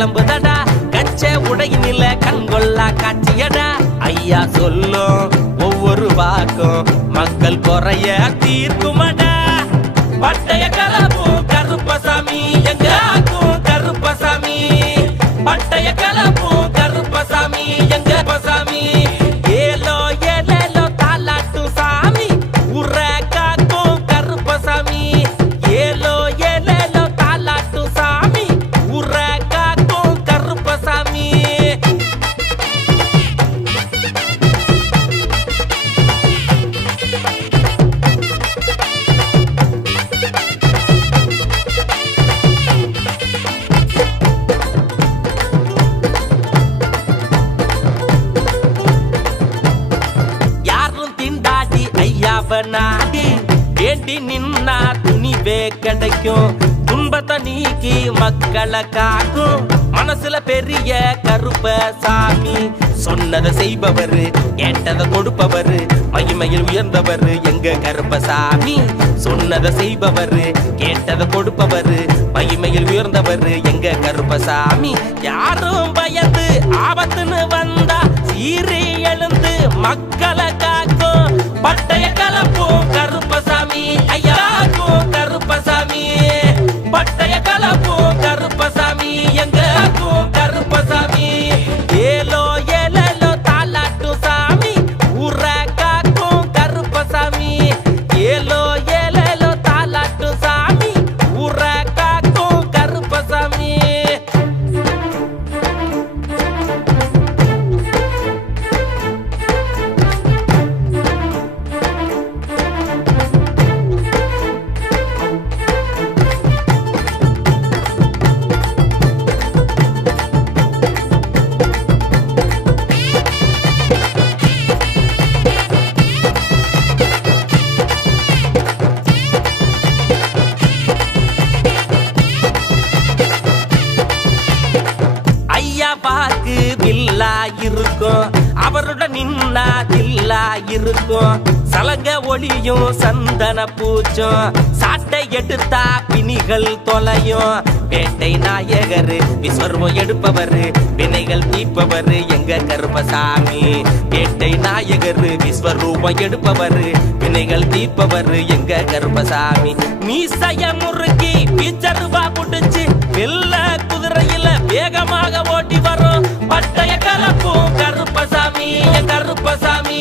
கிளம்புதடா கச்ச உடையினில கண்கொள்ளா காட்சியடா ஐயா சொல்லும் ஒவ்வொரு வாக்கும் மக்கள் குறைய தீர்க்குமடா பட்டைய கலப்பும் கருப்பசாமி எங்க ஆக்கும் கருப்பசாமி பட்டைய கலப்பும் கருப்பசாமி எங்க பசாமி ஏலோ ஏலேலோ தாலாட்டு சாமி உர காக்கும் கருப்பசாமி ஏலோ ஏலேலோ தாலாட்டு சாமி உர காக்கும் கருப்பசாமி நாடி வேண்டி நின்னா துணிவே கிடைக்கும் துன்பத்தை நீக்கி மக்களை காக்கும் மனசுல பெரிய கருப்பசாமி சொன்னதை செய்பவர் கேட்டதை கொடுப்பவர் மகிமையில் உயர்ந்தவர் எங்க கருப்பசாமி சொன்னதை செய்பவர் கேட்டதை கொடுப்பவர் மகிமையில் உயர்ந்தவர் எங்க கருப்பசாமி யாரும் பயந்து ஆபத்துன்னு வந்தா சீறி எழுந்து மக்களை காக்கும் பட்டைய கலப்பும் கருப்பசாமி ஐயாக்கும் கருப்பசாமி பட்டைய கலப்பும் கருப்பசாமி எங்கும் கருப்பசாமி ஏலோ ஏலோ தாலாட்டு சாமி உர காக்கும் கருப்பசாமி ஏலோ ஏலோ தாலாட்டு சாமி உர காக்கும் கருப்பசாமி வாக்கு வில்லா இருக்கும் அவருடன் நின்னா தில்லா இருக்கும் சலங்க ஒளியும் சந்தன பூச்சும் சாட்டை எடுத்தா பிணிகள் தொலையும் பேட்டை நாயகர் விஸ்வரூபம் எடுப்பவர் வினைகள் தீர்ப்பவர் எங்க கருப்பசாமி பேட்டை நாயகர் விஸ்வரூபம் எடுப்பவர் வினைகள் தீர்ப்பவர் எங்க கருப்பசாமி மீசைய முறுக்கி பீச்சருவா புடிச்சு வெள்ள குதிரையில வேகமாக ஓட்டி வரும் பட்டைய கலப்பும் கருப்பசாமி கருப்பசாமி